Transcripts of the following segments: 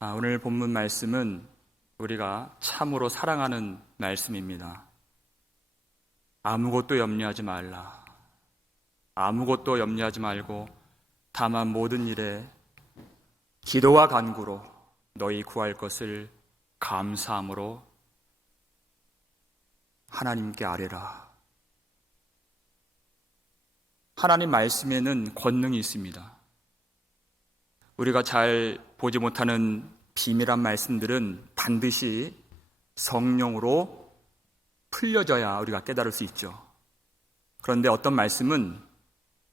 오늘 본문 말씀은 우리가 참으로 사랑하는 말씀입니다. 아무것도 염려하지 말라. 아무것도 염려하지 말고 다만 모든 일에 기도와 간구로 너희 구할 것을 감사함으로 하나님께 아뢰라. 하나님 말씀에는 권능이 있습니다. 우리가 잘 보지 못하는 비밀한 말씀들은 반드시 성령으로 풀려져야 우리가 깨달을 수 있죠. 그런데 어떤 말씀은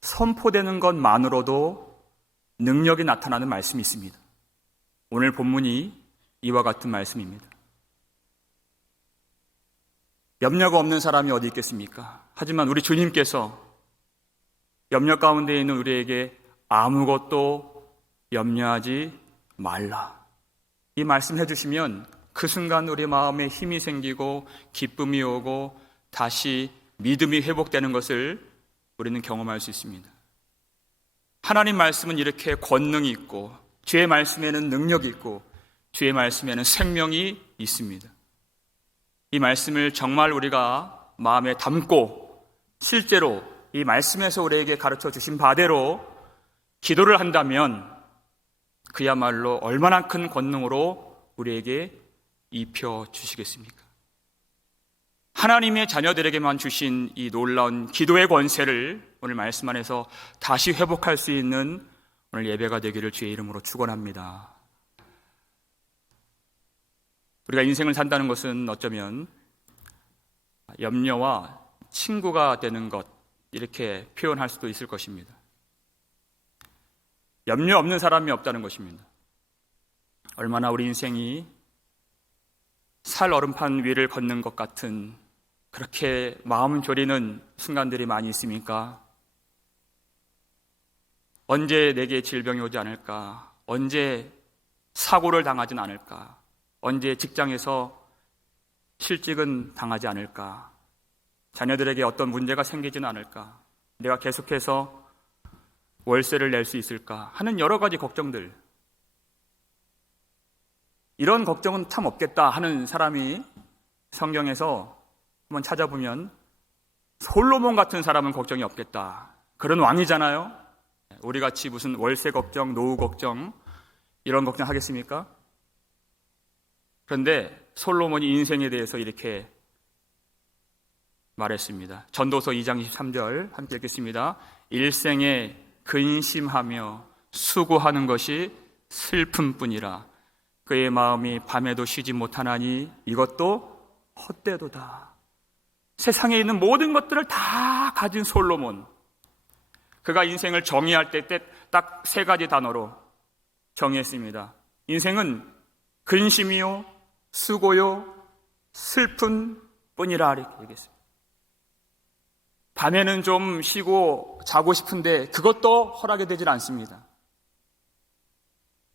선포되는 것만으로도 능력이 나타나는 말씀이 있습니다. 오늘 본문이 이와 같은 말씀입니다. 염려가 없는 사람이 어디 있겠습니까? 하지만 우리 주님께서 염려 가운데 있는 우리에게 아무것도 염려하지 말라. 이 말씀 해주시면 그 순간 우리 마음에 힘이 생기고 기쁨이 오고 다시 믿음이 회복되는 것을 우리는 경험할 수 있습니다. 하나님 말씀은 이렇게 권능이 있고 주의 말씀에는 능력이 있고 주의 말씀에는 생명이 있습니다. 이 말씀을 정말 우리가 마음에 담고 실제로 이 말씀에서 우리에게 가르쳐 주신 바대로 기도를 한다면 그야말로 얼마나 큰 권능으로 우리에게 입혀 주시겠습니까? 하나님의 자녀들에게만 주신 이 놀라운 기도의 권세를 오늘 말씀 안에서 다시 회복할 수 있는 오늘 예배가 되기를 주의 이름으로 축원합니다. 우리가 인생을 산다는 것은 어쩌면 염려와 친구가 되는 것, 이렇게 표현할 수도 있을 것입니다. 염려 없는 사람이 없다는 것입니다. 얼마나 우리 인생이 살 얼음판 위를 걷는 것 같은 그렇게 마음 졸이는 순간들이 많이 있습니까? 언제 내게 질병이 오지 않을까? 언제 사고를 당하진 않을까? 언제 직장에서 실직은 당하지 않을까? 자녀들에게 어떤 문제가 생기지는 않을까? 내가 계속해서 월세를 낼 수 있을까? 하는 여러 가지 걱정들. 이런 걱정은 참 없겠다 하는 사람이 성경에서 한번 찾아보면 솔로몬 같은 사람은 걱정이 없겠다. 그런 왕이잖아요. 우리 같이 무슨 월세 걱정, 노후 걱정 이런 걱정 하겠습니까? 그런데 솔로몬이 인생에 대해서 이렇게 말했습니다. 전도서 2장 23절 함께 읽겠습니다. 일생에 근심하며 수고하는 것이 슬픔뿐이라. 그의 마음이 밤에도 쉬지 못하나니 이것도 헛되도다. 세상에 있는 모든 것들을 다 가진 솔로몬, 그가 인생을 정의할 때 딱 세 가지 단어로 정의했습니다. 인생은 근심이요, 수고요, 슬픔뿐이라 이렇게 얘기했습니다. 밤에는 좀 쉬고 자고 싶은데 그것도 허락이 되질 않습니다.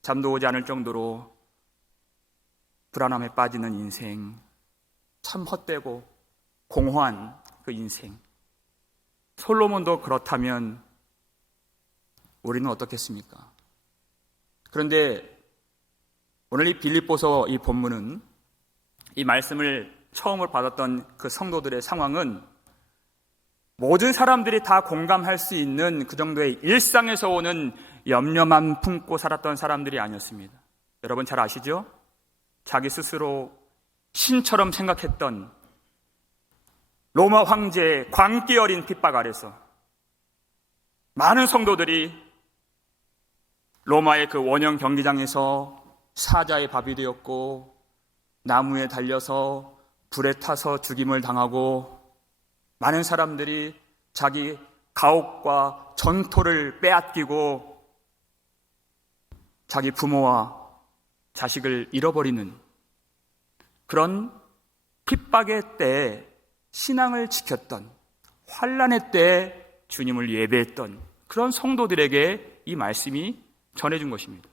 잠도 오지 않을 정도로 불안함에 빠지는 인생, 참 헛되고 공허한 그 인생. 솔로몬도 그렇다면 우리는 어떻겠습니까? 그런데 오늘 이 빌립보서 이 본문은 이 말씀을 처음으로 받았던 그 성도들의 상황은 모든 사람들이 다 공감할 수 있는 그 정도의 일상에서 오는 염려만 품고 살았던 사람들이 아니었습니다. 여러분 잘 아시죠? 자기 스스로 신처럼 생각했던 로마 황제의 광기 어린 핍박 아래서 많은 성도들이 로마의 그 원형 경기장에서 사자의 밥이 되었고 나무에 달려서 불에 타서 죽임을 당하고 많은 사람들이 자기 가옥과 전토를 빼앗기고 자기 부모와 자식을 잃어버리는 그런 핍박의 때에 신앙을 지켰던, 환난의 때에 주님을 예배했던 그런 성도들에게 이 말씀이 전해준 것입니다.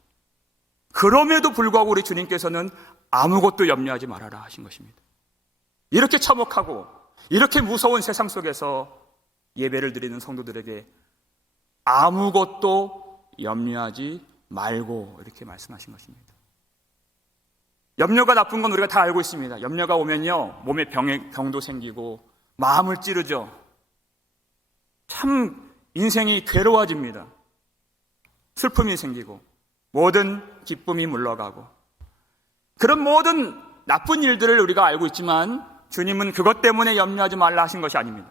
그럼에도 불구하고 우리 주님께서는 아무것도 염려하지 말아라 하신 것입니다. 이렇게 참혹하고 이렇게 무서운 세상 속에서 예배를 드리는 성도들에게 아무것도 염려하지 말고 이렇게 말씀하신 것입니다. 염려가 나쁜 건 우리가 다 알고 있습니다. 염려가 오면요, 몸에 병도 생기고 마음을 찌르죠. 참 인생이 괴로워집니다. 슬픔이 생기고 모든 기쁨이 물러가고, 그런 모든 나쁜 일들을 우리가 알고 있지만 주님은 그것 때문에 염려하지 말라 하신 것이 아닙니다.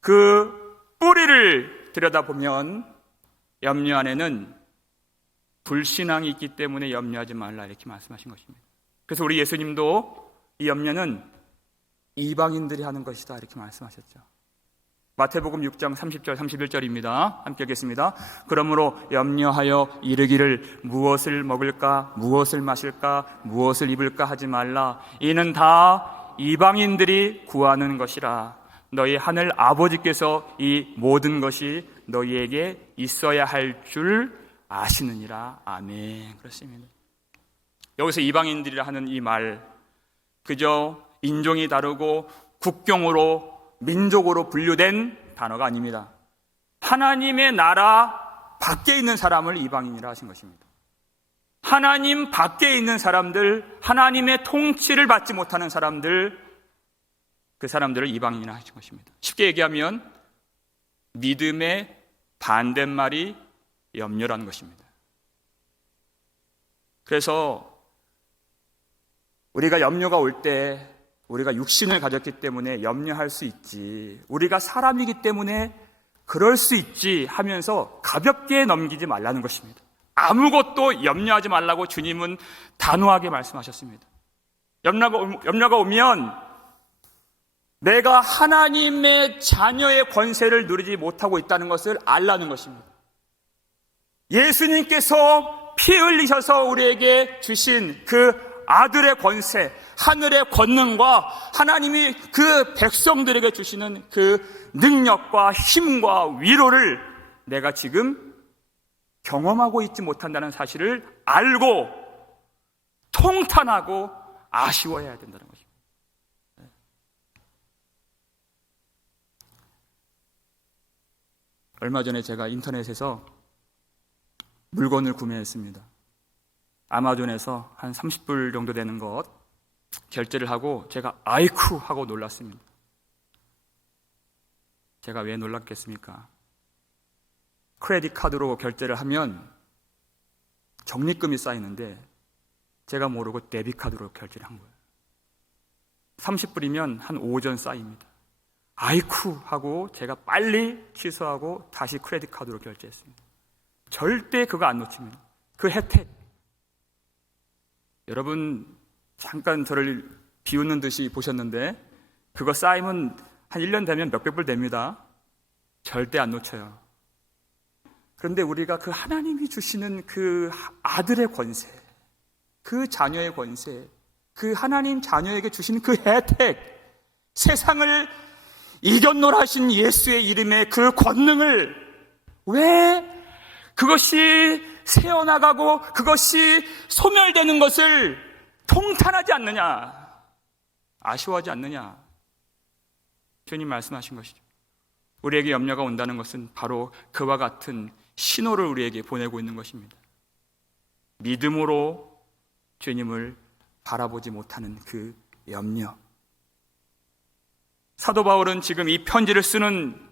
그 뿌리를 들여다보면 염려 안에는 불신앙이 있기 때문에 염려하지 말라 이렇게 말씀하신 것입니다. 그래서 우리 예수님도 이 염려는 이방인들이 하는 것이다 이렇게 말씀하셨죠. 마태복음 6장 30절 31절입니다. 함께 읽겠습니다. 그러므로 염려하여 이르기를 무엇을 먹을까 무엇을 마실까 무엇을 입을까 하지 말라. 이는 다 이방인들이 구하는 것이라. 너희 하늘 아버지께서 이 모든 것이 너희에게 있어야 할 줄 아시느니라. 아멘. 그렇습니다. 여기서 이방인들이라 하는 이 말, 그저 인종이 다르고 국경으로 민족으로 분류된 단어가 아닙니다. 하나님의 나라 밖에 있는 사람을 이방인이라 하신 것입니다. 하나님 밖에 있는 사람들, 하나님의 통치를 받지 못하는 사람들, 그 사람들을 이방인이라 하신 것입니다. 쉽게 얘기하면 믿음의 반대말이 염려라는 것입니다. 그래서 우리가 염려가 올 때 우리가 육신을 가졌기 때문에 염려할 수 있지, 우리가 사람이기 때문에 그럴 수 있지 하면서 가볍게 넘기지 말라는 것입니다. 아무것도 염려하지 말라고 주님은 단호하게 말씀하셨습니다. 염려가 오면 내가 하나님의 자녀의 권세를 누리지 못하고 있다는 것을 알라는 것입니다. 예수님께서 피 흘리셔서 우리에게 주신 그 아들의 권세, 하늘의 권능과 하나님이 그 백성들에게 주시는 그 능력과 힘과 위로를 내가 지금 경험하고 있지 못한다는 사실을 알고 통탄하고 아쉬워해야 된다는 것입니다. 얼마 전에 제가 인터넷에서 물건을 구매했습니다. 아마존에서 한 30불 정도 되는 것 결제를 하고 제가 아이쿠 하고 놀랐습니다. 제가 왜 놀랐겠습니까? 크레딧 카드로 결제를 하면 적립금이 쌓이는데 제가 모르고 데뷔 카드로 결제를 한 거예요. 30불이면 한 오전 쌓입니다. 아이쿠 하고 제가 빨리 취소하고 다시 크레딧 카드로 결제했습니다. 절대 그거 안 놓칩니다. 그 혜택. 여러분 잠깐 저를 비웃는 듯이 보셨는데 그거 쌓이면 한 1년 되면 몇백 불 됩니다. 절대 안 놓쳐요. 그런데 우리가 그 하나님이 주시는 그 아들의 권세, 그 자녀의 권세, 그 하나님 자녀에게 주신 그 혜택, 세상을 이겼노라 하신 예수의 이름의 그 권능을 왜 그것이 새어나가고 그것이 소멸되는 것을 통탄하지 않느냐, 아쉬워하지 않느냐. 주님 말씀하신 것이죠. 우리에게 염려가 온다는 것은 바로 그와 같은 신호를 우리에게 보내고 있는 것입니다. 믿음으로 주님을 바라보지 못하는 그 염려. 사도 바울은 지금 이 편지를 쓰는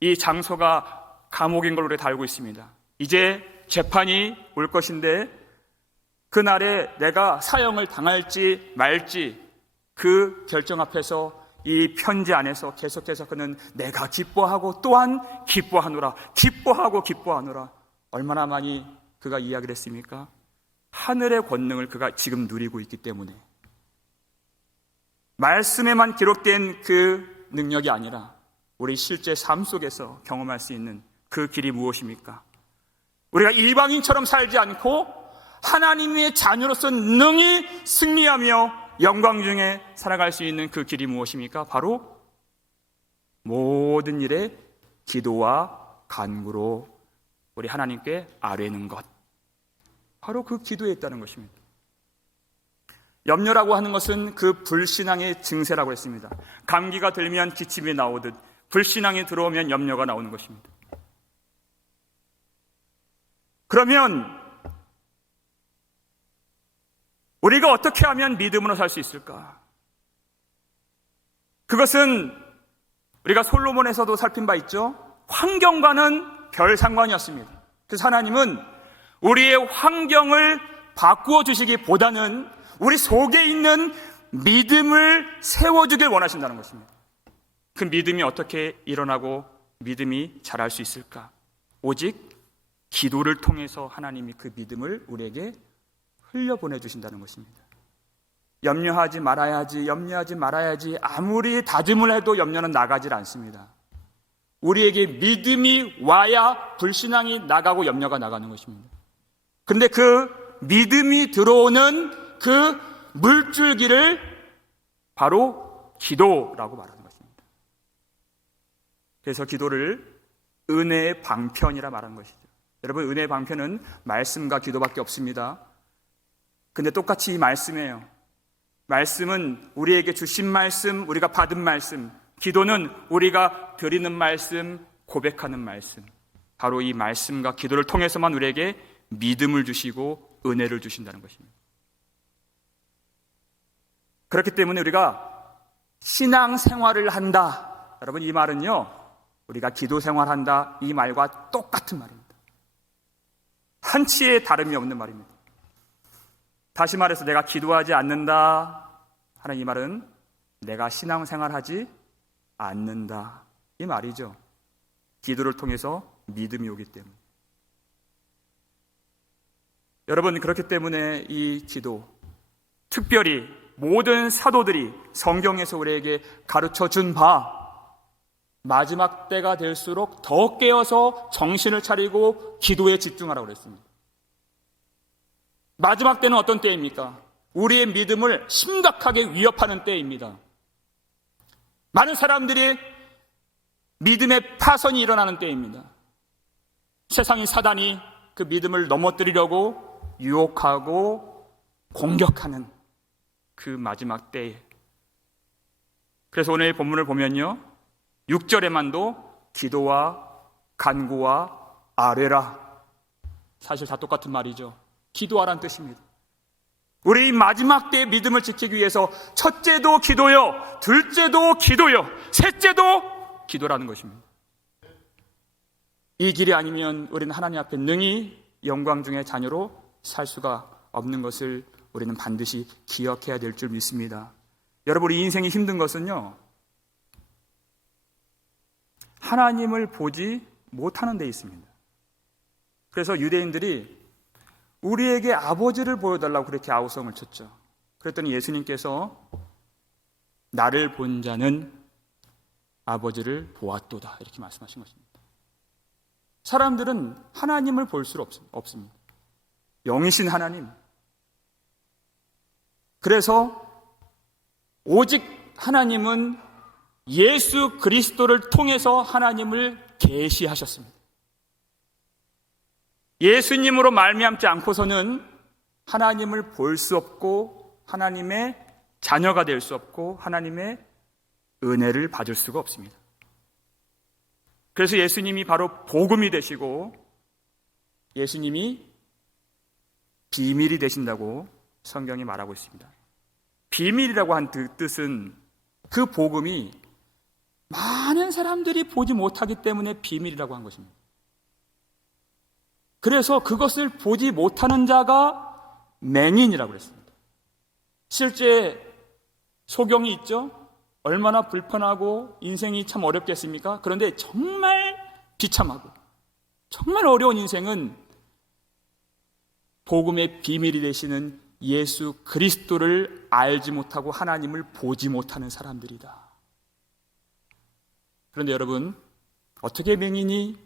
이 장소가 감옥인 걸 우리가 다 알고 있습니다. 이제 재판이 올 것인데 그날에 내가 사형을 당할지 말지 그 결정 앞에서 이 편지 안에서 계속해서 그는 내가 기뻐하고 또한 기뻐하노라, 기뻐하고 기뻐하노라. 얼마나 많이 그가 이야기를 했습니까? 하늘의 권능을 그가 지금 누리고 있기 때문에, 말씀에만 기록된 그 능력이 아니라 우리 실제 삶 속에서 경험할 수 있는 그 길이 무엇입니까? 우리가 일방인처럼 살지 않고 하나님의 자녀로서 능히 승리하며 영광 중에 살아갈 수 있는 그 길이 무엇입니까? 바로 모든 일에 기도와 간구로 우리 하나님께 아뢰는 것. 바로 그 기도에 있다는 것입니다. 염려라고 하는 것은 그 불신앙의 증세라고 했습니다. 감기가 들면 기침이 나오듯 불신앙이 들어오면 염려가 나오는 것입니다. 그러면 우리가 어떻게 하면 믿음으로 살 수 있을까? 그것은 우리가 솔로몬에서도 살핀 바 있죠. 환경과는 별 상관이었습니다. 그래서 하나님은 우리의 환경을 바꾸어 주시기보다는 우리 속에 있는 믿음을 세워주길 원하신다는 것입니다. 그 믿음이 어떻게 일어나고 믿음이 자랄 수 있을까? 오직 기도를 통해서 하나님이 그 믿음을 우리에게 흘려보내주신다는 것입니다. 염려하지 말아야지 아무리 다짐을 해도 염려는 나가질 않습니다. 우리에게 믿음이 와야 불신앙이 나가고 염려가 나가는 것입니다. 그런데 그 믿음이 들어오는 그 물줄기를 바로 기도라고 말하는 것입니다. 그래서 기도를 은혜의 방편이라 말하는 것이죠. 여러분, 은혜의 방편은 말씀과 기도밖에 없습니다. 근데 똑같이 이 말씀이에요. 말씀은 우리에게 주신 말씀, 우리가 받은 말씀, 기도는 우리가 드리는 말씀, 고백하는 말씀. 바로 이 말씀과 기도를 통해서만 우리에게 믿음을 주시고 은혜를 주신다는 것입니다. 그렇기 때문에 우리가 신앙생활을 한다. 여러분, 이 말은요, 우리가 기도생활한다 이 말과 똑같은 말입니다. 한치의 다름이 없는 말입니다. 다시 말해서 내가 기도하지 않는다 하는 이 말은 내가 신앙생활하지 않는다 이 말이죠. 기도를 통해서 믿음이 오기 때문에. 여러분, 그렇기 때문에 이 기도, 특별히 모든 사도들이 성경에서 우리에게 가르쳐준 바, 마지막 때가 될수록 더 깨어서 정신을 차리고 기도에 집중하라고 그랬습니다. 마지막 때는 어떤 때입니까? 우리의 믿음을 심각하게 위협하는 때입니다. 많은 사람들이 믿음의 파선이 일어나는 때입니다. 세상의 사단이 그 믿음을 넘어뜨리려고 유혹하고 공격하는 그 마지막 때에. 그래서 오늘 본문을 보면요, 6절에만도 기도와 간구와 아뢰라, 사실 다 똑같은 말이죠. 기도하라는 뜻입니다. 우리 마지막 때의 믿음을 지키기 위해서 첫째도 기도요, 둘째도 기도요, 셋째도 기도라는 것입니다. 이 길이 아니면 우리는 하나님 앞에 능히 영광 중의 자녀로 살 수가 없는 것을 우리는 반드시 기억해야 될 줄 믿습니다. 여러분, 우리 인생이 힘든 것은요, 하나님을 보지 못하는 데 있습니다. 그래서 유대인들이 우리에게 아버지를 보여달라고 그렇게 아우성을 쳤죠. 그랬더니 예수님께서 나를 본 자는 아버지를 보았도다 이렇게 말씀하신 것입니다. 사람들은 하나님을 볼 수 없습니다. 영이신 하나님. 그래서 오직 하나님은 예수 그리스도를 통해서 하나님을 계시하셨습니다. 예수님으로 말미암지 않고서는 하나님을 볼 수 없고 하나님의 자녀가 될 수 없고 하나님의 은혜를 받을 수가 없습니다. 그래서 예수님이 바로 복음이 되시고 예수님이 비밀이 되신다고 성경이 말하고 있습니다. 비밀이라고 한 뜻은 그 복음이 많은 사람들이 보지 못하기 때문에 비밀이라고 한 것입니다. 그래서 그것을 보지 못하는 자가 맹인이라고 했습니다. 실제 소경이 있죠? 얼마나 불편하고 인생이 참 어렵겠습니까? 그런데 정말 비참하고 정말 어려운 인생은 복음의 비밀이 되시는 예수 그리스도를 알지 못하고 하나님을 보지 못하는 사람들이다. 그런데 여러분, 어떻게 맹인이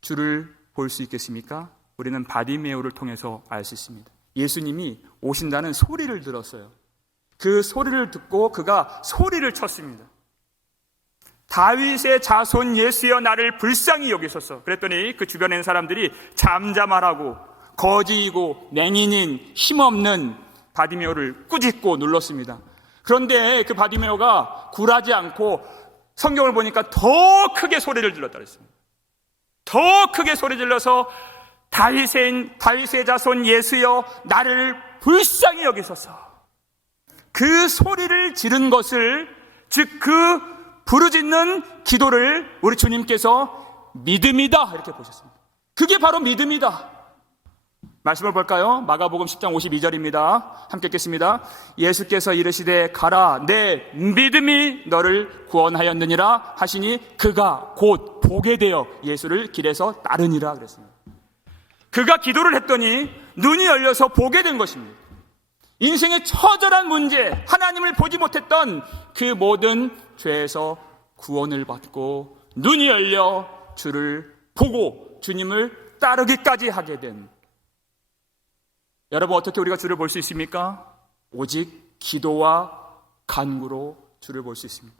주를 볼 수 있겠습니까? 우리는 바디메오를 통해서 알 수 있습니다. 예수님이 오신다는 소리를 들었어요. 그 소리를 듣고 그가 소리를 쳤습니다. 다윗의 자손 예수여 나를 불쌍히 여기소서. 그랬더니 그 주변에 있는 사람들이 잠잠하라고 거지이고 맹인인 힘없는 바디메오를 꾸짖고 눌렀습니다. 그런데 그 바디메오가 굴하지 않고 성경을 보니까 더 크게 소리를 질렀다 그랬습니다. 더 크게 소리 질러서 다윗의 자손 예수여 나를 불쌍히 여기소서. 그 소리를 지른 것을, 즉 그 부르짖는 기도를 우리 주님께서 믿음이다 이렇게 보셨습니다. 그게 바로 믿음이다. 말씀을 볼까요? 마가복음 10장 52절입니다. 함께 읽겠습니다. 예수께서 이르시되 가라 내 믿음이 너를 구원하였느니라 하시니 그가 곧 보게 되어 예수를 길에서 따르니라 그랬습니다. 그가 기도를 했더니 눈이 열려서 보게 된 것입니다. 인생의 처절한 문제, 하나님을 보지 못했던 그 모든 죄에서 구원을 받고 눈이 열려 주를 보고 주님을 따르기까지 하게 된, 여러분 어떻게 우리가 주를 볼 수 있습니까? 오직 기도와 간구로 주를 볼 수 있습니다.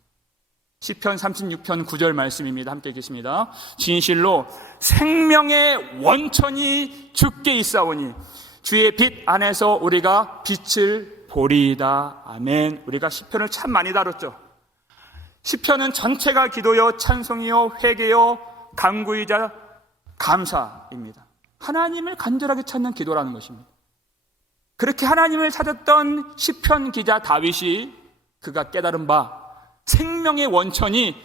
시편 36편 9절 말씀입니다. 함께 읽겠습니다. 진실로 생명의 원천이 주께 있사오니 주의 빛 안에서 우리가 빛을 보리이다. 아멘. 우리가 시편을 참 많이 다뤘죠. 시편은 전체가 기도요, 찬송이요, 회개요, 간구이자 감사입니다. 하나님을 간절하게 찾는 기도라는 것입니다. 그렇게 하나님을 찾았던 시편 기자 다윗이 그가 깨달은 바 생명의 원천이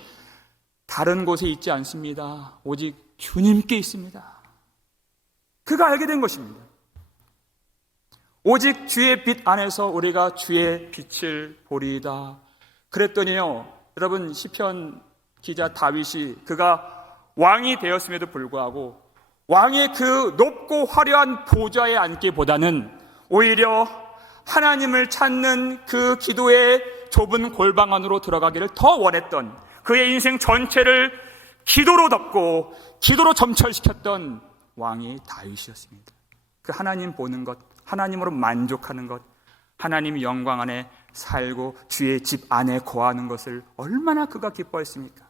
다른 곳에 있지 않습니다. 오직 주님께 있습니다. 그가 알게 된 것입니다. 오직 주의 빛 안에서 우리가 주의 빛을 보리이다. 그랬더니요, 여러분 시편 기자 다윗이 그가 왕이 되었음에도 불구하고 왕의 그 높고 화려한 보좌에 앉기보다는 오히려 하나님을 찾는 그 기도의 좁은 골방 안으로 들어가기를 더 원했던, 그의 인생 전체를 기도로 덮고 기도로 점철시켰던 왕이 다윗이었습니다. 그 하나님 보는 것, 하나님으로 만족하는 것, 하나님 영광 안에 살고 주의 집 안에 거하는 것을 얼마나 그가 기뻐했습니까?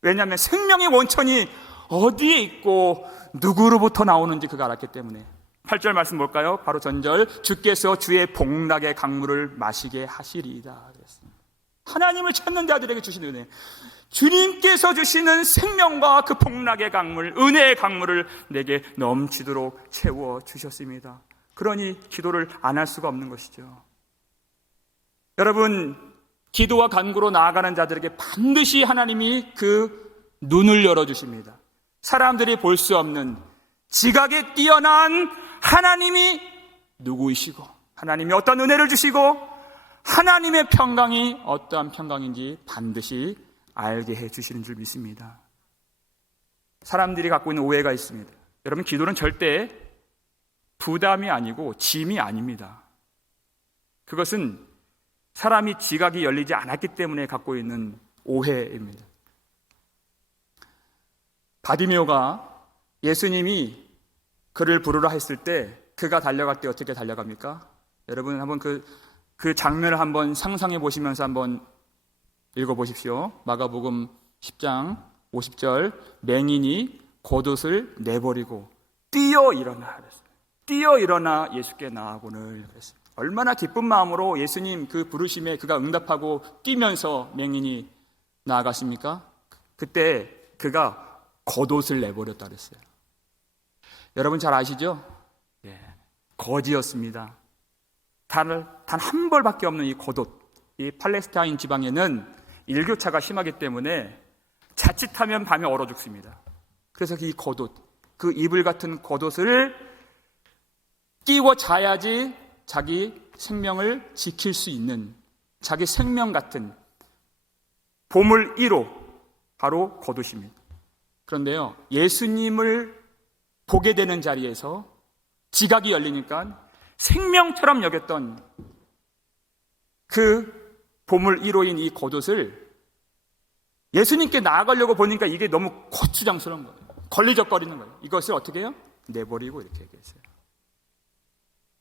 왜냐하면 생명의 원천이 어디에 있고 누구로부터 나오는지 그가 알았기 때문에. 8절 말씀 볼까요? 바로 전절, 주께서 주의 복락의 강물을 마시게 하시리이다 그랬습니다. 하나님을 찾는 자들에게 주신 은혜, 주님께서 주시는 생명과 그 복락의 강물, 은혜의 강물을 내게 넘치도록 채워주셨습니다. 그러니 기도를 안 할 수가 없는 것이죠. 여러분, 기도와 간구로 나아가는 자들에게 반드시 하나님이 그 눈을 열어주십니다. 사람들이 볼 수 없는 지각에 뛰어난 하나님이 누구이시고, 하나님이 어떤 은혜를 주시고, 하나님의 평강이 어떠한 평강인지 반드시 알게 해주시는 줄 믿습니다. 사람들이 갖고 있는 오해가 있습니다. 여러분, 기도는 절대 부담이 아니고 짐이 아닙니다. 그것은 사람이 지각이 열리지 않았기 때문에 갖고 있는 오해입니다. 바디메오가 예수님이 그를 부르라 했을 때 그가 달려갈 때 어떻게 달려갑니까? 여러분 한번 그 장면을 한번 상상해 보시면서 한번 읽어보십시오. 마가복음 10장 50절, 맹인이 겉옷을 내버리고 뛰어 일어나 그랬어요. 뛰어 일어나 예수께 나아오늘 그랬어요. 얼마나 기쁜 마음으로 예수님 그 부르심에 그가 응답하고 뛰면서 맹인이 나아갔습니까? 그때 그가 겉옷을 내버렸다 그랬어요. 여러분 잘 아시죠? 예, 거지였습니다. 단 한 벌밖에 없는 이 겉옷. 이 팔레스타인 지방에는 일교차가 심하기 때문에 자칫하면 밤에 얼어 죽습니다. 그래서 이 겉옷, 그 이불 같은 겉옷을 끼고 자야지 자기 생명을 지킬 수 있는, 자기 생명 같은 보물 1호, 바로 겉옷입니다. 그런데요, 예수님을 보게 되는 자리에서 지각이 열리니까 생명처럼 여겼던 그 보물 1호인 이 겉옷을 예수님께 나아가려고 보니까 이게 너무 거추장스러운 거예요. 걸리적거리는 거예요. 이것을 어떻게 해요? 내버리고 이렇게 얘기했어요.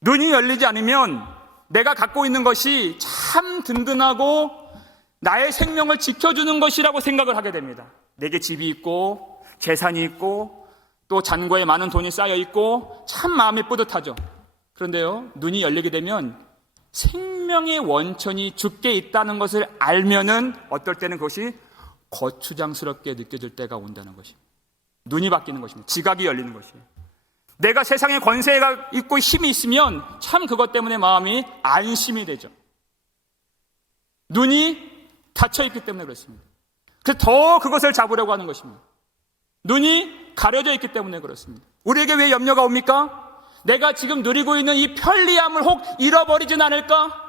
눈이 열리지 않으면 내가 갖고 있는 것이 참 든든하고 나의 생명을 지켜주는 것이라고 생각을 하게 됩니다. 내게 집이 있고 재산이 있고 또 잔고에 많은 돈이 쌓여 있고 참 마음이 뿌듯하죠. 그런데요, 눈이 열리게 되면 생명의 원천이 주께 있다는 것을 알면은 어떨 때는 그것이 거추장스럽게 느껴질 때가 온다는 것입니다. 눈이 바뀌는 것입니다. 지각이 열리는 것이에요. 내가 세상에 권세가 있고 힘이 있으면 참 그것 때문에 마음이 안심이 되죠. 눈이 닫혀있기 때문에 그렇습니다. 그래서 더 그것을 잡으려고 하는 것입니다. 눈이 가려져 있기 때문에 그렇습니다. 우리에게 왜 염려가 옵니까? 내가 지금 누리고 있는 이 편리함을 혹 잃어버리진 않을까?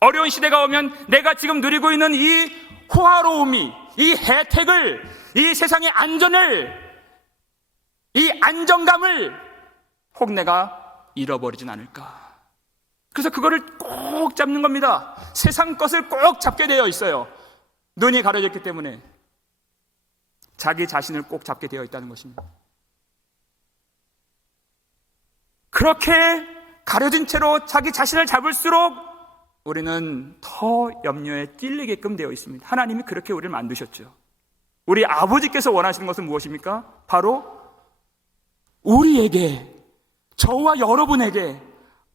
어려운 시대가 오면 내가 지금 누리고 있는 이 호화로움이, 이 혜택을, 이 세상의 안전을, 이 안정감을 혹 내가 잃어버리진 않을까? 그래서 그거를 꼭 잡는 겁니다. 세상 것을 꼭 잡게 되어 있어요. 눈이 가려졌기 때문에 자기 자신을 꼭 잡게 되어 있다는 것입니다. 그렇게 가려진 채로 자기 자신을 잡을수록 우리는 더 염려에 찔리게끔 되어 있습니다. 하나님이 그렇게 우리를 만드셨죠. 우리 아버지께서 원하시는 것은 무엇입니까? 바로 우리에게, 저와 여러분에게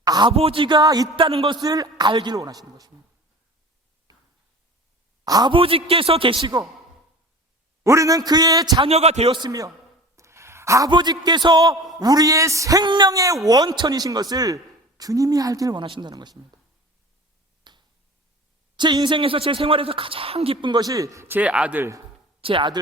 아버지가 있다는 것을 알기를 원하시는 것입니다. 아버지께서 계시고 우리는 그의 자녀가 되었으며 아버지께서 우리의 생명의 원천이신 것을 주님이 알기를 원하신다는 것입니다. 제 인생에서, 제 생활에서 가장 기쁜 것이 제 아들,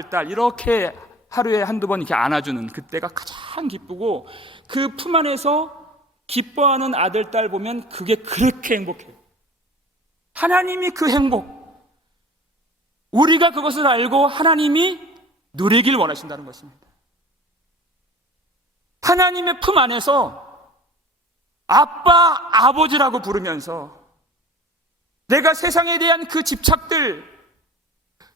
딸 이렇게 하루에 한두 번 이렇게 안아주는 그때가 가장 기쁘고, 그 품 안에서 기뻐하는 아들, 딸 보면 그게 그렇게 행복해요. 하나님이 그 행복, 우리가 그것을 알고 하나님이 누리길 원하신다는 것입니다. 하나님의 품 안에서 아빠, 아버지라고 부르면서 내가 세상에 대한 그 집착들,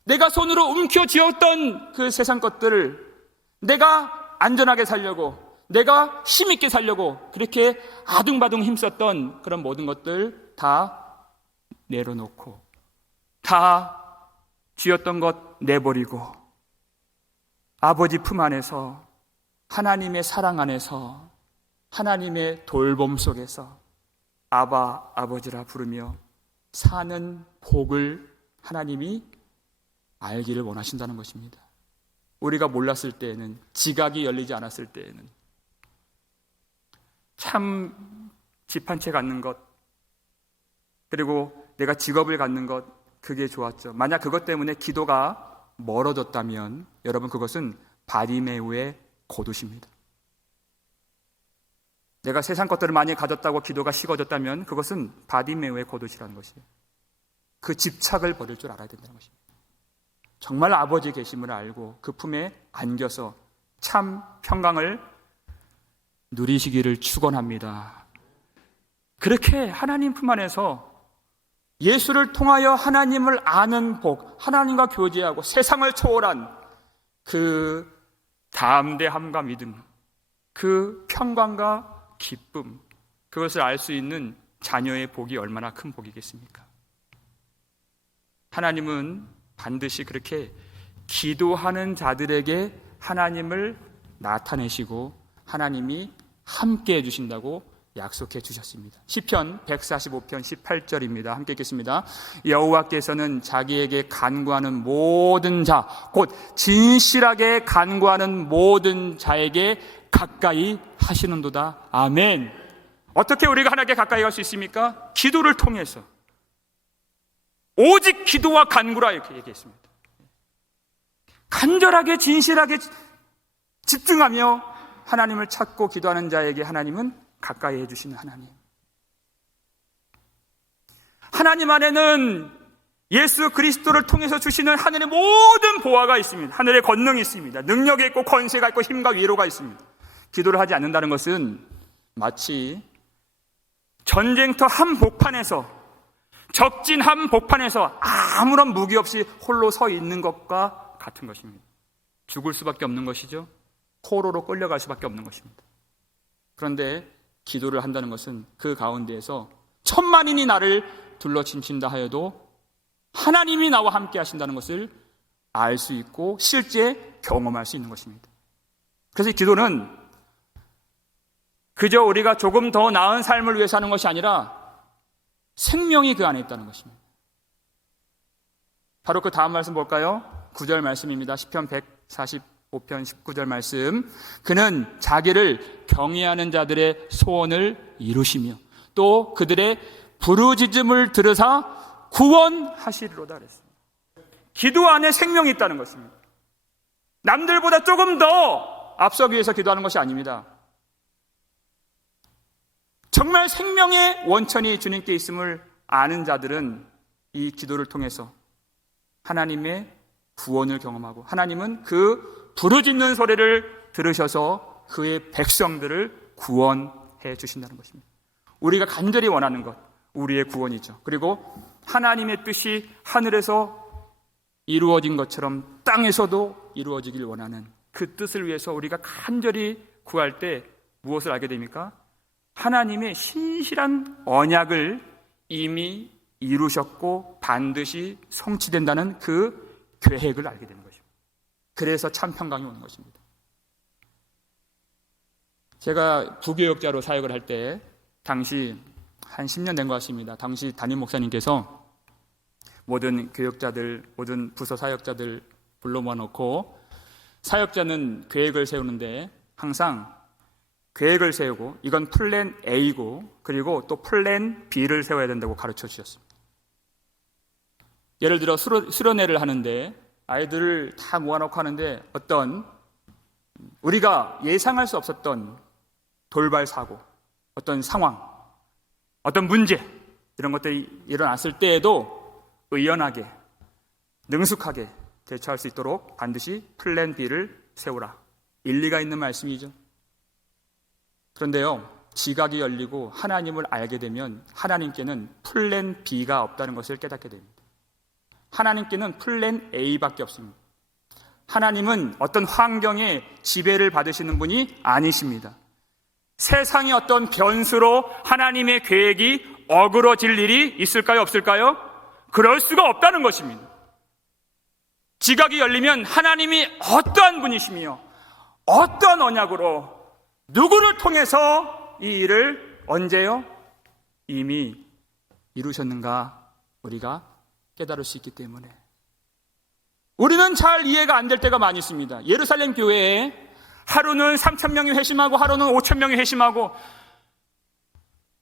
내가 손으로 움켜쥐었던 그 세상 것들을 내가 안전하게 살려고, 내가 힘있게 살려고 그렇게 아둥바둥 힘썼던 그런 모든 것들 다 내려놓고, 다 쥐었던 것 내버리고 아버지 품 안에서, 하나님의 사랑 안에서, 하나님의 돌봄 속에서 아바, 아버지라 부르며 사는 복을 하나님이 알기를 원하신다는 것입니다. 우리가 몰랐을 때에는, 지각이 열리지 않았을 때에는 참 집 한 채 갖는 것, 그리고 내가 직업을 갖는 것, 그게 좋았죠. 만약 그것 때문에 기도가 멀어졌다면 여러분, 그것은 바디메우의 거두십니다. 내가 세상 것들을 많이 가졌다고 기도가 식어졌다면 그것은 바디메우의 거두시라는 것이에요. 그 집착을 버릴 줄 알아야 된다는 것입니다. 정말 아버지 계심을 알고 그 품에 안겨서 참 평강을 누리시기를 축원합니다. 그렇게 하나님 품 안에서 예수를 통하여 하나님을 아는 복, 하나님과 교제하고 세상을 초월한 그 담대함과 믿음, 그 평강과 기쁨, 그것을 알 수 있는 자녀의 복이 얼마나 큰 복이겠습니까? 하나님은 반드시 그렇게 기도하는 자들에게 하나님을 나타내시고 하나님이 함께 해주신다고 약속해 주셨습니다. 시편 145편 18절입니다. 함께 읽겠습니다. 여호와께서는 자기에게 간구하는 모든 자, 곧 진실하게 간구하는 모든 자에게 가까이 하시는도다. 아멘. 어떻게 우리가 하나님께 가까이 갈 수 있습니까? 기도를 통해서. 오직 기도와 간구라 이렇게 얘기했습니다. 간절하게 진실하게 집중하며 하나님을 찾고 기도하는 자에게 하나님은 가까이 해주시는 하나님. 하나님 안에는 예수 그리스도를 통해서 주시는 하늘의 모든 보화가 있습니다. 하늘의 권능이 있습니다. 능력이 있고 권세가 있고 힘과 위로가 있습니다. 기도를 하지 않는다는 것은 마치 전쟁터 한복판에서, 적진 한복판에서 아무런 무기 없이 홀로 서 있는 것과 같은 것입니다. 죽을 수밖에 없는 것이죠. 포로로 끌려갈 수밖에 없는 것입니다. 그런데 기도를 한다는 것은 그 가운데에서 천만인이 나를 둘러친친다 하여도 하나님이 나와 함께 하신다는 것을 알 수 있고 실제 경험할 수 있는 것입니다. 그래서 이 기도는 그저 우리가 조금 더 나은 삶을 위해서 하는 것이 아니라 생명이 그 안에 있다는 것입니다. 바로 그 다음 말씀 볼까요? 9절 말씀입니다. 시편 5편 19절 말씀. 그는 자기를 경외하는 자들의 소원을 이루시며 또 그들의 부르짖음을 들으사 구원하시리로다 그랬습니다. 기도 안에 생명이 있다는 것입니다. 남들보다 조금 더 앞서기 위해서 기도하는 것이 아닙니다. 정말 생명의 원천이 주님께 있음을 아는 자들은 이 기도를 통해서 하나님의 구원을 경험하고 하나님은 그 부르짖는 소리를 들으셔서 그의 백성들을 구원해 주신다는 것입니다. 우리가 간절히 원하는 것, 우리의 구원이죠. 그리고 하나님의 뜻이 하늘에서 이루어진 것처럼 땅에서도 이루어지길 원하는 그 뜻을 위해서 우리가 간절히 구할 때 무엇을 알게 됩니까? 하나님의 신실한 언약을 이미 이루셨고 반드시 성취된다는 그 계획을 알게 되는 것입니다. 그래서 참 평강이 오는 것입니다. 제가 부교역자로 사역을 할 때 당시 한 10년 된 것 같습니다. 당시 담임 목사님께서 모든 교역자들, 모든 부서 사역자들 불러 모아놓고 사역자는 계획을 세우는데 항상 계획을 세우고 이건 플랜 A고 그리고 또 플랜 B를 세워야 된다고 가르쳐 주셨습니다. 예를 들어 수련회를 하는데 아이들을 다 모아놓고 하는데 어떤 우리가 예상할 수 없었던 돌발 사고, 어떤 상황, 어떤 문제 이런 것들이 일어났을 때에도 의연하게, 능숙하게 대처할 수 있도록 반드시 플랜 B를 세우라. 일리가 있는 말씀이죠. 그런데요, 지각이 열리고 하나님을 알게 되면 하나님께는 플랜 B가 없다는 것을 깨닫게 됩니다. 하나님께는 플랜 A밖에 없습니다. 하나님은 어떤 환경에 지배를 받으시는 분이 아니십니다. 세상의 어떤 변수로 하나님의 계획이 어그러질 일이 있을까요? 없을까요? 그럴 수가 없다는 것입니다. 지각이 열리면 하나님이 어떠한 분이시며 어떠한 언약으로 누구를 통해서 이 일을 언제요? 이미 이루셨는가 우리가 깨달을 수 있기 때문에 우리는 잘 이해가 안 될 때가 많이 있습니다. 예루살렘 교회에 하루는 3,000명이 회심하고 하루는 5,000명이 회심하고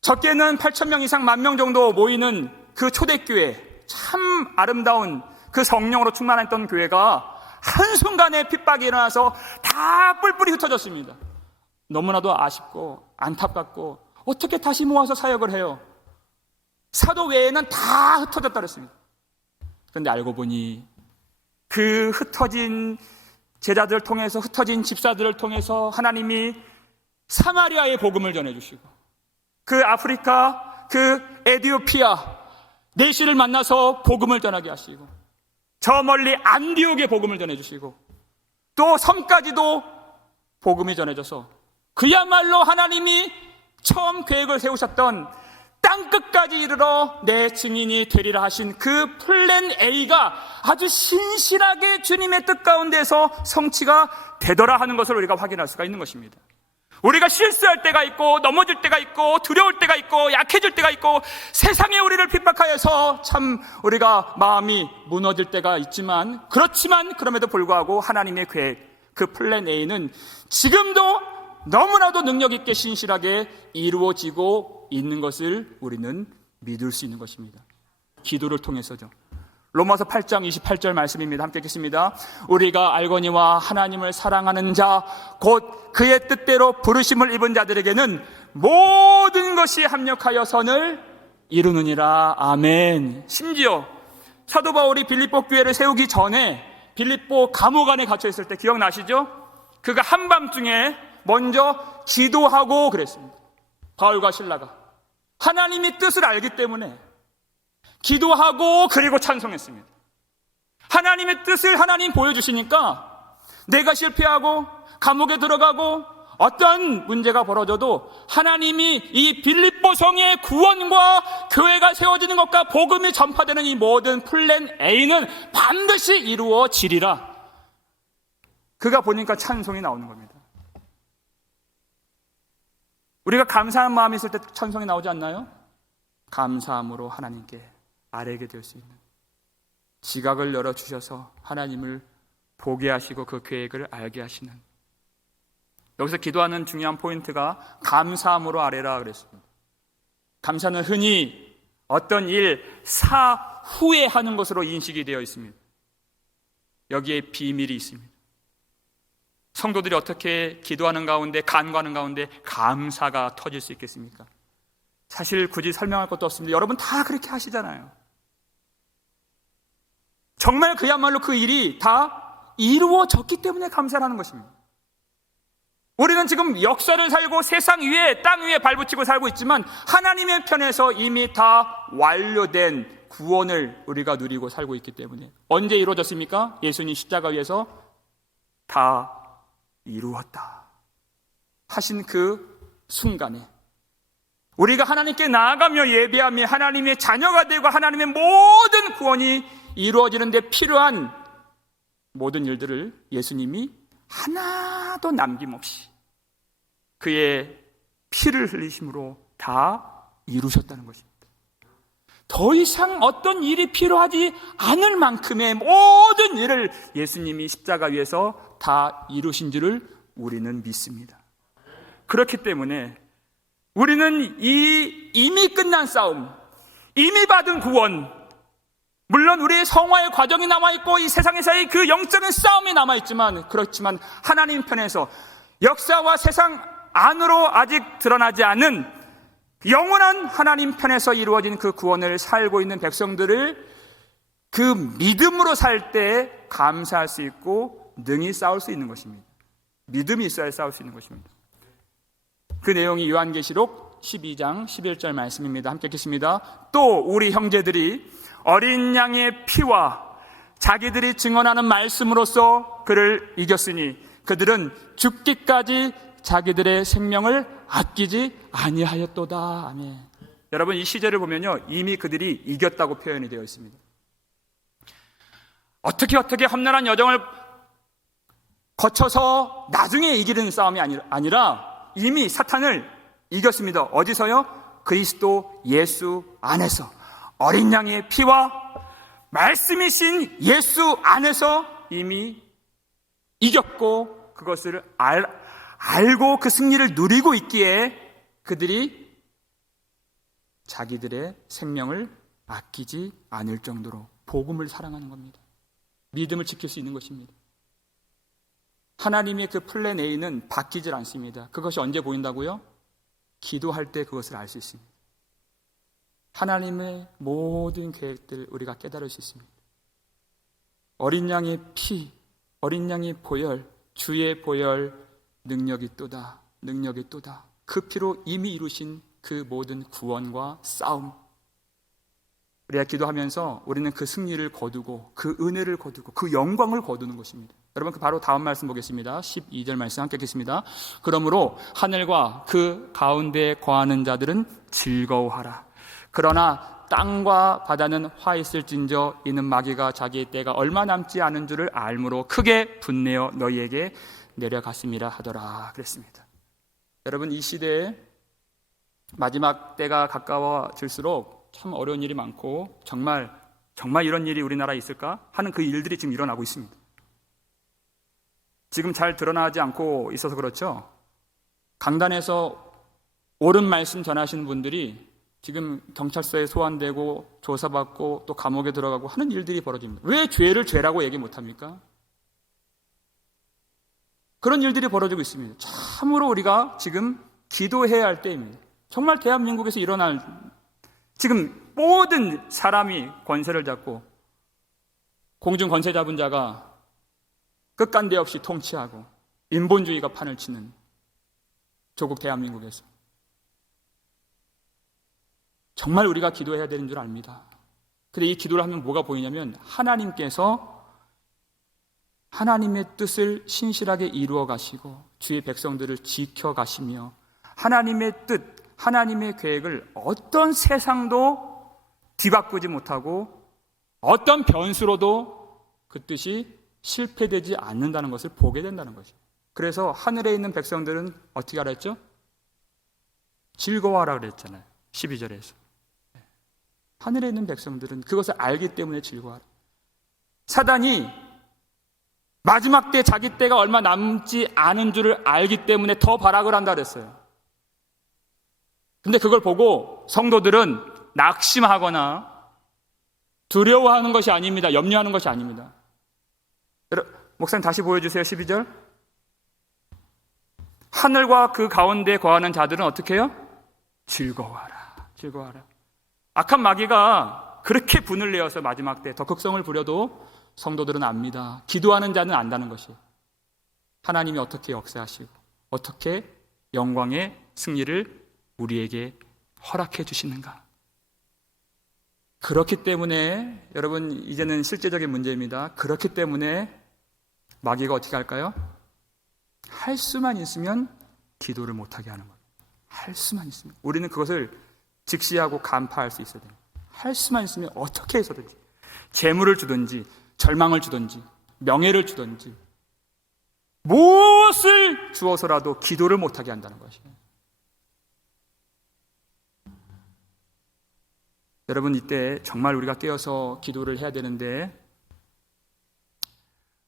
적게는 8,000명 이상 10,000명 정도 모이는 그 초대교회, 참 아름다운 그 성령으로 충만했던 교회가 한순간에 핍박이 일어나서 다 뿔뿔이 흩어졌습니다. 너무나도 아쉽고 안타깝고 어떻게 다시 모아서 사역을 해요? 사도 외에는 다 흩어졌다 그랬습니다. 그런데 알고 보니 그 흩어진 제자들을 통해서 흩어진 집사들을 통해서 하나님이 사마리아의 복음을 전해주시고 그 아프리카, 그 에티오피아 내시를 만나서 복음을 전하게 하시고 저 멀리 안디옥의 복음을 전해주시고 또 섬까지도 복음이 전해져서 그야말로 하나님이 처음 계획을 세우셨던 땅끝까지 이르러 내 증인이 되리라 하신 그 플랜 A가 아주 신실하게 주님의 뜻 가운데서 성취가 되더라 하는 것을 우리가 확인할 수가 있는 것입니다. 우리가 실수할 때가 있고 넘어질 때가 있고 두려울 때가 있고 약해질 때가 있고 세상에 우리를 핍박하여서 참 우리가 마음이 무너질 때가 있지만 그럼에도 불구하고 하나님의 계획, 그 플랜 A는 지금도 너무나도 능력 있게 신실하게 이루어지고 있는 것을 우리는 믿을 수 있는 것입니다. 기도를 통해서죠. 로마서 8장 28절 말씀입니다. 함께 읽겠습니다. 우리가 알거니와 하나님을 사랑하는 자 곧 그의 뜻대로 부르심을 입은 자들에게는 모든 것이 합력하여 선을 이루느니라. 아멘. 심지어 사도 바울이 빌립보 교회를 세우기 전에 빌립보 감옥 안에 갇혀 있을 때 기억나시죠? 그가 한밤중에 먼저 기도하고 그랬습니다. 바울과 실라가 하나님의 뜻을 알기 때문에 기도하고 그리고 찬송했습니다. 하나님의 뜻을 하나님 보여주시니까 내가 실패하고 감옥에 들어가고 어떤 문제가 벌어져도 하나님이 이 빌립보 성의 구원과 교회가 세워지는 것과 복음이 전파되는 이 모든 플랜 A는 반드시 이루어지리라. 그가 보니까 찬송이 나오는 겁니다. 우리가 감사한 마음이 있을 때 찬송이 나오지 않나요? 감사함으로 하나님께 아뢰게 될 수 있는 지각을 열어주셔서 하나님을 보게 하시고 그 계획을 알게 하시는, 여기서 기도하는 중요한 포인트가 감사함으로 아뢰라 그랬습니다. 감사는 흔히 어떤 일 사후에 하는 것으로 인식이 되어 있습니다. 여기에 비밀이 있습니다. 성도들이 어떻게 기도하는 가운데, 간구하는 가운데 감사가 터질 수 있겠습니까? 사실 굳이 설명할 것도 없습니다. 여러분 다 그렇게 하시잖아요. 정말 그야말로 그 일이 다 이루어졌기 때문에 감사를 하는 것입니다. 우리는 지금 역사를 살고 세상 위에, 땅 위에 발붙이고 살고 있지만 하나님의 편에서 이미 다 완료된 구원을 우리가 누리고 살고 있기 때문에. 언제 이루어졌습니까? 예수님 십자가 위에서 다 이루었다 하신 그 순간에 우리가 하나님께 나아가며 예배하며 하나님의 자녀가 되고 하나님의 모든 구원이 이루어지는 데 필요한 모든 일들을 예수님이 하나도 남김없이 그의 피를 흘리심으로 다 이루셨다는 것입니다. 더 이상 어떤 일이 필요하지 않을 만큼의 모든 일을 예수님이 십자가 위에서 다 이루신 줄을 우리는 믿습니다. 그렇기 때문에 우리는 이 이미 끝난 싸움, 이미 받은 구원, 물론 우리의 성화의 과정이 남아있고 이 세상에서의 그 영적인 싸움이 남아있지만, 그렇지만 하나님 편에서 역사와 세상 안으로 아직 드러나지 않은 영원한 하나님 편에서 이루어진 그 구원을 살고 있는 백성들을 그 믿음으로 살 때 감사할 수 있고 능히 싸울 수 있는 것입니다. 믿음이 있어야 싸울 수 있는 것입니다. 그 내용이 요한계시록 12장 11절 말씀입니다. 함께 읽겠습니다. 또 우리 형제들이 어린 양의 피와 자기들이 증언하는 말씀으로써 그를 이겼으니 그들은 죽기까지 자기들의 생명을 아끼지 아니하였도다. 아멘. 여러분 이 시절을 보면요, 이미 그들이 이겼다고 표현이 되어 있습니다. 어떻게 험난한 여정을 거쳐서 나중에 이기는 싸움이 아니라 이미 사탄을 이겼습니다. 어디서요? 그리스도 예수 안에서, 어린 양의 피와 말씀이신 예수 안에서 이미 이겼고 그것을 알고 그 승리를 누리고 있기에 그들이 자기들의 생명을 아끼지 않을 정도로 복음을 사랑하는 겁니다. 믿음을 지킬 수 있는 것입니다. 하나님의 그 플랜 A는 바뀌질 않습니다. 그것이 언제 보인다고요? 기도할 때 그것을 알 수 있습니다. 하나님의 모든 계획들을 우리가 깨달을 수 있습니다. 어린 양의 피, 어린 양의 보혈, 주의 보혈, 능력이 또다. 그 피로 이미 이루신 그 모든 구원과 싸움, 우리가 기도하면서 우리는 그 승리를 거두고 그 은혜를 거두고 그 영광을 거두는 것입니다. 여러분 그 바로 다음 말씀 보겠습니다. 12절 말씀 함께 읽겠습니다. 그러므로 하늘과 그 가운데에 거하는 자들은 즐거워하라. 그러나 땅과 바다는 화 있을진저 이는 마귀가 자기의 때가 얼마 남지 않은 줄을 알므로 크게 분내어 너희에게 내려갔음이라 하더라 그랬습니다. 여러분 이 시대에 마지막 때가 가까워질수록 참 어려운 일이 많고 정말 이런 일이 우리나라에 있을까 하는 그 일들이 지금 일어나고 있습니다. 지금 잘 드러나지 않고 있어서 그렇죠. 강단에서 옳은 말씀 전하시는 분들이 지금 경찰서에 소환되고 조사받고 또 감옥에 들어가고 하는 일들이 벌어집니다. 왜 죄를 죄라고 얘기 못합니까? 그런 일들이 벌어지고 있습니다. 참으로 우리가 지금 기도해야 할 때입니다. 정말 대한민국에서 일어날 지금 모든 사람이 권세를 잡고 공중 권세 잡은 자가 끝간데 없이 통치하고 인본주의가 판을 치는 조국 대한민국에서 정말 우리가 기도해야 되는 줄 압니다. 그런데 이 기도를 하면 뭐가 보이냐면 하나님께서 하나님의 뜻을 신실하게 이루어 가시고 주의 백성들을 지켜 가시며 하나님의 뜻, 하나님의 계획을 어떤 세상도 뒤바꾸지 못하고 어떤 변수로도 그 뜻이 실패되지 않는다는 것을 보게 된다는 거죠. 그래서 하늘에 있는 백성들은 어떻게 하라 했죠? 즐거워하라 그랬잖아요. 12절에서. 하늘에 있는 백성들은 그것을 알기 때문에 즐거워하라. 사단이 마지막 때 자기 때가 얼마 남지 않은 줄을 알기 때문에 더 발악을 한다 그랬어요. 근데 그걸 보고 성도들은 낙심하거나 두려워하는 것이 아닙니다. 염려하는 것이 아닙니다. 목사님 다시 보여주세요. 12절. 하늘과 그 가운데 거하는 자들은 어떻게 해요? 즐거워하라. 즐거워하라. 악한 마귀가 그렇게 분을 내어서 마지막 때 더 극성을 부려도 성도들은 압니다. 기도하는 자는 안다는 것이에요. 하나님이 어떻게 역사하시고 어떻게 영광의 승리를 우리에게 허락해 주시는가. 그렇기 때문에 여러분 이제는 실제적인 문제입니다. 그렇기 때문에 마귀가 어떻게 할까요? 할 수만 있으면 기도를 못하게 하는 거예요. 할 수만 있으면. 우리는 그것을 직시하고 간파할 수 있어야 됩니다. 할 수만 있으면 어떻게 해서든지 재물을 주든지 절망을 주든지 명예를 주든지 무엇을 주어서라도 기도를 못하게 한다는 것이에요. 여러분 이때 정말 우리가 깨어서 기도를 해야 되는데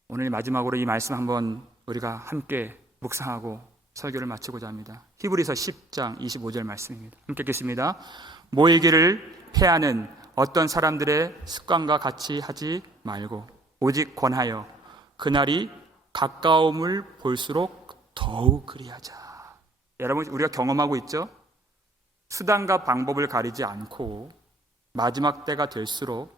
오늘 마지막으로 이 말씀 한번 우리가 함께 묵상하고 설교를 마치고자 합니다. 히브리서 10장 25절 말씀입니다. 함께 읽겠습니다. 모이기를 패하는 어떤 사람들의 습관과 같이 하지 말고 오직 권하여 그날이 가까움을 볼수록 더욱 그리하자. 여러분 우리가 경험하고 있죠? 수단과 방법을 가리지 않고 마지막 때가 될수록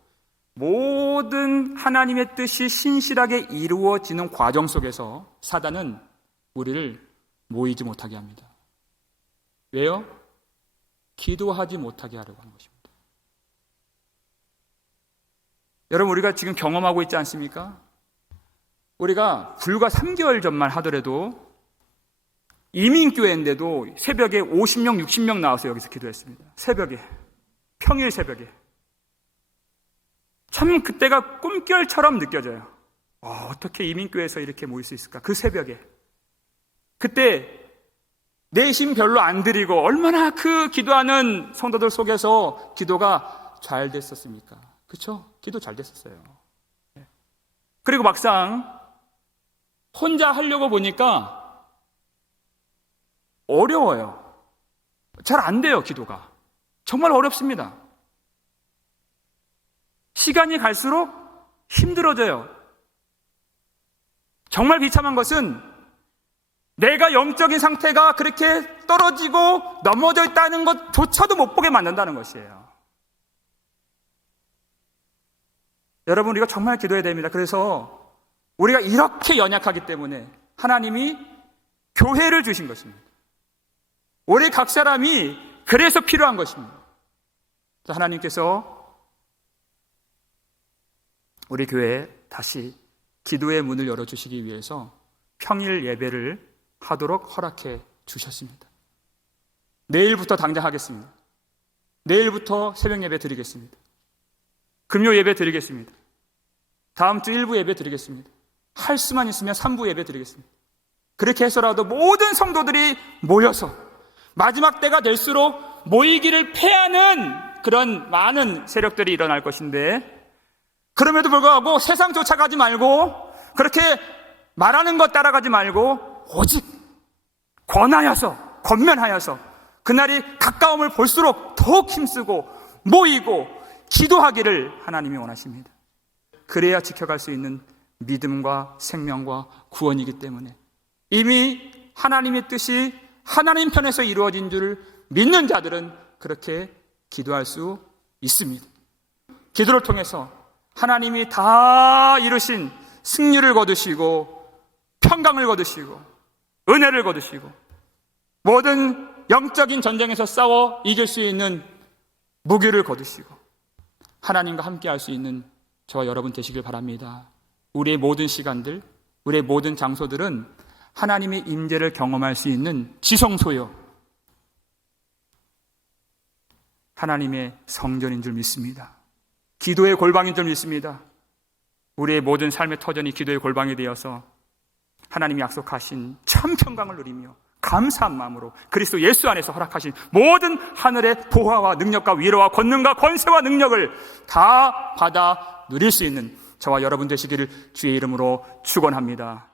모든 하나님의 뜻이 신실하게 이루어지는 과정 속에서 사단은 우리를 모이지 못하게 합니다. 왜요? 기도하지 못하게 하려고 하는 것입니다. 여러분 우리가 지금 경험하고 있지 않습니까? 우리가 불과 3개월 전만 하더라도 이민교회인데도 새벽에 50명, 60명 나와서 여기서 기도했습니다. 새벽에, 평일 새벽에. 참 그때가 꿈결처럼 느껴져요. 어떻게 이민교회에서 이렇게 모일 수 있을까? 그 새벽에. 그때 내심 별로 안 드리고 얼마나 그 기도하는 성도들 속에서 기도가 잘 됐었습니까? 그렇죠? 기도 잘 됐었어요. 그리고 막상 혼자 하려고 보니까 어려워요. 잘 안 돼요, 기도가. 정말 어렵습니다. 시간이 갈수록 힘들어져요. 정말 비참한 것은 내가 영적인 상태가 그렇게 떨어지고 넘어져 있다는 것조차도 못 보게 만든다는 것이에요. 여러분 우리가 정말 기도해야 됩니다. 그래서 우리가 이렇게 연약하기 때문에 하나님이 교회를 주신 것입니다. 우리 각 사람이 그래서 필요한 것입니다. 하나님께서 우리 교회에 다시 기도의 문을 열어주시기 위해서 평일 예배를 하도록 허락해 주셨습니다. 내일부터 당장 하겠습니다. 내일부터 새벽 예배 드리겠습니다. 금요 예배 드리겠습니다. 다음 주 1부 예배 드리겠습니다. 할 수만 있으면 3부 예배 드리겠습니다. 그렇게 해서라도 모든 성도들이 모여서 마지막 때가 될수록 모이기를 패하는 그런 많은 세력들이 일어날 것인데 그럼에도 불구하고 세상 쫓아가지 말고 그렇게 말하는 것 따라가지 말고 오직 권하여서 권면하여서 그날이 가까움을 볼수록 더욱 힘쓰고 모이고 기도하기를 하나님이 원하십니다. 그래야 지켜갈 수 있는 믿음과 생명과 구원이기 때문에 이미 하나님의 뜻이 하나님 편에서 이루어진 줄 믿는 자들은 그렇게 기도할 수 있습니다. 기도를 통해서 하나님이 다 이루신 승리를 거두시고 평강을 거두시고 은혜를 거두시고 모든 영적인 전쟁에서 싸워 이길 수 있는 무기를 거두시고 하나님과 함께 할 수 있는 저와 여러분 되시길 바랍니다. 우리의 모든 시간들, 우리의 모든 장소들은 하나님의 임재를 경험할 수 있는 지성소요 하나님의 성전인 줄 믿습니다. 기도의 골방인 줄 믿습니다. 우리의 모든 삶의 터전이 기도의 골방이 되어서 하나님이 약속하신 참 평강을 누리며 감사한 마음으로 그리스도 예수 안에서 허락하신 모든 하늘의 보화와 능력과 위로와 권능과 권세와 능력을 다 받아 누릴 수 있는 저와 여러분 되시기를 주의 이름으로 축원합니다.